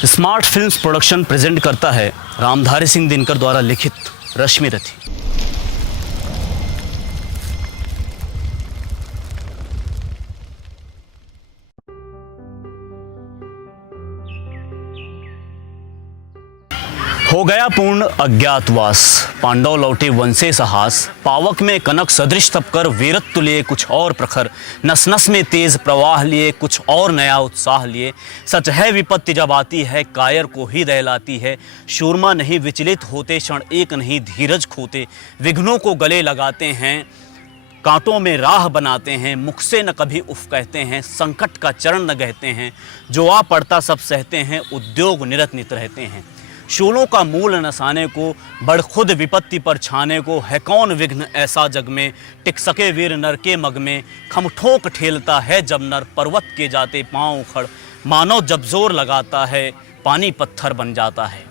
Smart films production present करता है रामधारी सिंह दिनकर द्वारा लिखित रश्मि रथी। हो गया पूर्ण अज्ञातवास, पांडव लौटे वन से साहस। पावक में कनक सदृश तपकर वीरत्व लिए कुछ और प्रखर, नस नस में तेज प्रवाह लिए कुछ और नया उत्साह लिए। सच है विपत्ति जब आती है कायर को ही दहलाती है। शूरमा नहीं विचलित होते, क्षण एक नहीं धीरज खोते। विघ्नों को गले लगाते हैं, कांटों में राह बनाते हैं। मुख से न कभी उफ कहते हैं, संकट का चरण न कहते हैं। जो आ पड़ता सब सहते हैं, उद्योग निरत नित रहते हैं। शूलों का मूल नसाने को, बड़ खुद विपत्ति पर छाने को। है कौन विघ्न ऐसा जग में, टिक सके वीर नर के मग में। खमठोक ठेलता है जब नर, पर्वत के जाते पांव उखड़। मानव जब जोर लगाता है, पानी पत्थर बन जाता है।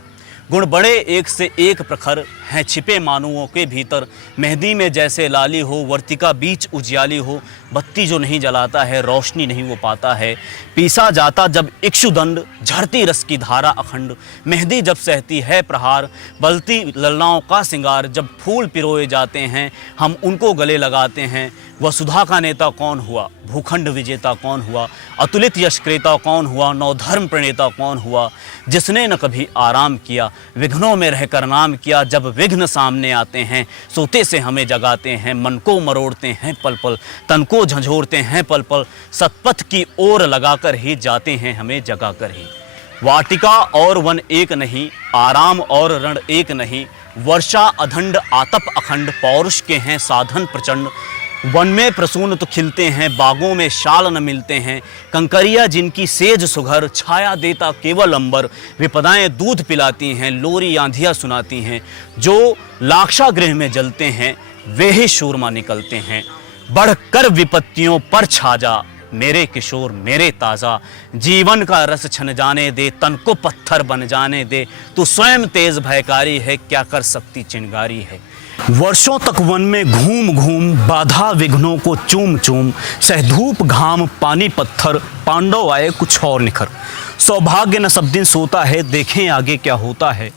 गुण बड़े एक से एक प्रखर हैं छिपे मानुओं के भीतर। मेहंदी में जैसे लाली हो, वर्तिका बीच उजियाली हो। बत्ती जो नहीं जलाता है, रोशनी नहीं वो पाता है। पीसा जाता जब इक्षुदंड, झरती रस की धारा अखंड। मेहंदी जब सहती है प्रहार, बलती ललनाओं का सिंगार। जब फूल पिरोए जाते हैं, हम उनको गले लगाते हैं। वसुधा का नेता कौन हुआ, भूखंड विजेता कौन हुआ। अतुलित यशक्रेता कौन हुआ, नवधर्म प्रणेता कौन हुआ। जिसने न कभी आराम किया, विघ्नों में रहकर नाम किया। जब विघ्न सामने आते हैं, सोते से हमें जगाते हैं। मन को मरोड़ते हैं पल पल, तन को झंझोड़ते हैं पल पल। सतपथ की ओर लगाकर ही जाते हैं हमें जगाकर ही। वाटिका और वन एक नहीं, आराम और रण एक नहीं। वर्षा अधंड आतप अखंड, पौरुष के हैं साधन प्रचंड। वन में प्रसून तो खिलते हैं, बागों में शाल न मिलते हैं। कंकरिया जिनकी सेज सुघर, छाया देता केवल अंबर। विपदाएं दूध पिलाती हैं, लोरी आंधियां सुनाती हैं। जो लाक्षागृह में जलते हैं, वे ही शूरमा निकलते हैं। बढ़कर विपत्तियों पर छा जा, मेरे किशोर मेरे ताज़ा। जीवन का रस छन जाने दे, तन को पत्थर बन जाने दे। तू स्वयं तेज भयकारी है, क्या कर सकती चिंगारी है। वर्षों तक वन में घूम घूम, बाधा विघ्नों को चूम चूम। सहधूप घाम पानी पत्थर, पांडव आए कुछ और निखर। सौभाग्य न सब दिन सोता है, देखें आगे क्या होता है।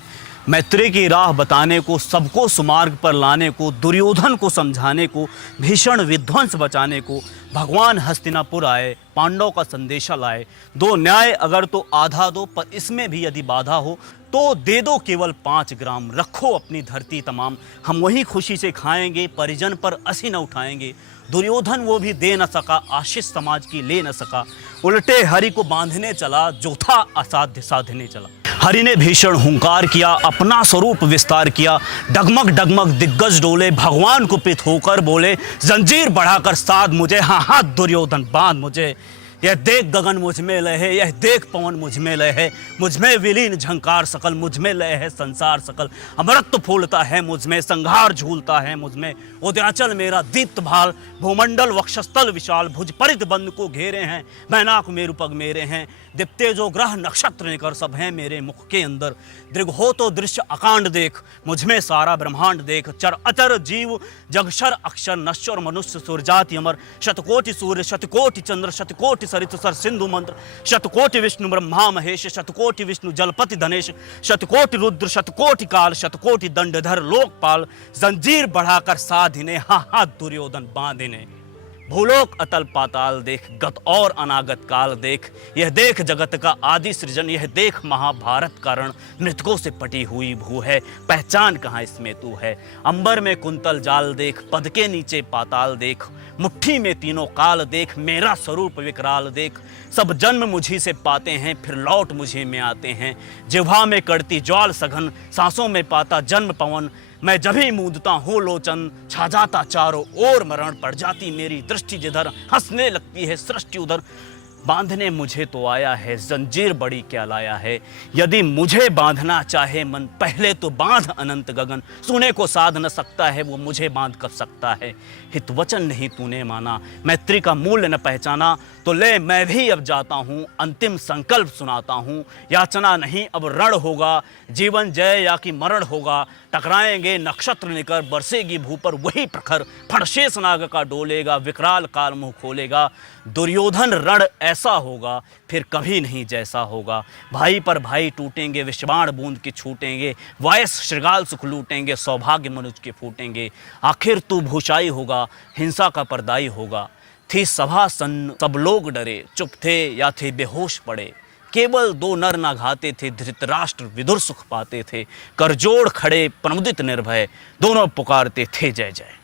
मैत्री की राह बताने को, सबको सुमार्ग पर लाने को। दुर्योधन को समझाने को, भीषण विध्वंस बचाने को। भगवान हस्तिनापुर आए, पांडव का संदेशा लाए। दो न्याय अगर तो आधा दो, पर इसमें भी यदि बाधा हो तो दे दो केवल 5 ग्राम। रखो अपनी धरती तमाम, हम वही खुशी से खाएंगे। परिजन पर असी न उठाएंगे। दुर्योधन वो भी दे न सका, आशीष समाज की ले न सका। उल्टे हरि को बांधने चला, जो था असाध्य साधने चला। हरि ने भीषण हुंकार किया, अपना स्वरूप विस्तार किया। डगमग डगमग दिग्गज डोले, भगवान कुपित होकर बोले। जंजीर बढ़ाकर साध मुझे, हाँ हाँ दुर्योधन बांध मुझे। यह देख गगन मुझ में लय है, यह देख पवन मुझ में लय है। मुझ में विलीन झंकार सकल, मुझ में लय है संसार सकल। अमृत फूलता है मुझ में, संघार झूलता है मुझ में। उदयाचल मेरा दीप्त भाल, भूमंडल वक्षस्थल विशाल। भुज परित बंद को घेरे हैं, मैनाक मेरु पग मेरे हैं। दिप्ते जो ग्रह नक्षत्र निकर, सब हैं मेरे मुख के अंदर। दृग हो तो दृश्य अकांड देख, मुझ में सारा ब्रह्मांड देख। चर अचर जीव जगशर अक्षर, नश्वर मनुष्य सुरजाति अमर। शतकोटि सूर्य शतकोटि चंद्र, शतकोटि सरित सर सिंधु मंत्र। शतकोटि विष्णु ब्रह्मा महेश, शतकोटि विष्णु जलपति धनेश। शतकोटि रुद्र शतकोटि काल, शतकोटि दंडधर लोकपाल। जंजीर बढ़ाकर साधिने, हाँ हाँ दुर्योधन बांधिने। भूलोक अतल पाताल देख, गत और अनागत काल देख। यह देख जगत का आदि सृजन, यह देख महाभारत का रण। मृतकों से पटी हुई भू है, पहचान कहाँ इसमें तू है। अंबर में कुंतल जाल देख, पद के नीचे पाताल देख। मुट्ठी में तीनों काल देख, मेरा स्वरूप विकराल देख। सब जन्म मुझी से पाते हैं, फिर लौट मुझे में आते हैं। जिह्वा में कड़ती ज्वाल सघन, सांसों में पाता जन्म पवन। मैं जब ही मूंदता हूँ लोचन, छा जाता चारों ओर मरण। पड़ जाती मेरी दृष्टि जिधर, हंसने लगती है सृष्टि उधर। बांधने मुझे तो आया है, जंजीर बड़ी क्या लाया है। यदि मुझे बांधना चाहे मन, पहले तो बांध अनंत गगन। सुने को साध न सकता है, वो मुझे बांध कब सकता है। हित वचन नहीं तूने माना, मैत्री का मूल्य न पहचाना। तो ले मैं भी अब जाता हूँ, अंतिम संकल्प सुनाता हूँ। याचना नहीं अब रण होगा, जीवन जय या कि मरण होगा। टकराएंगे नक्षत्र निकर, बरसेगी भू पर वही प्रखर। फणशेष नाग का डोलेगा, विकराल काल मुँह खोलेगा। दुर्योधन रण ऐसा होगा, फिर कभी नहीं जैसा होगा। भाई पर भाई टूटेंगे, विषबाण बूंद के छूटेंगे। वायस श्रृगाल सुख लूटेंगे, सौभाग्य मनुज के फूटेंगे। आखिर तू भूषाई होगा, हिंसा का परदाई होगा। थी सभा सन्न, सब लोग डरे, चुप थे या थे बेहोश पड़े। केवल दो नर ना घाते थे, धृतराष्ट्र विदुर सुख पाते थे। करजोड़ खड़े प्रमुदित निर्भय, दोनों पुकारते थे जय जय।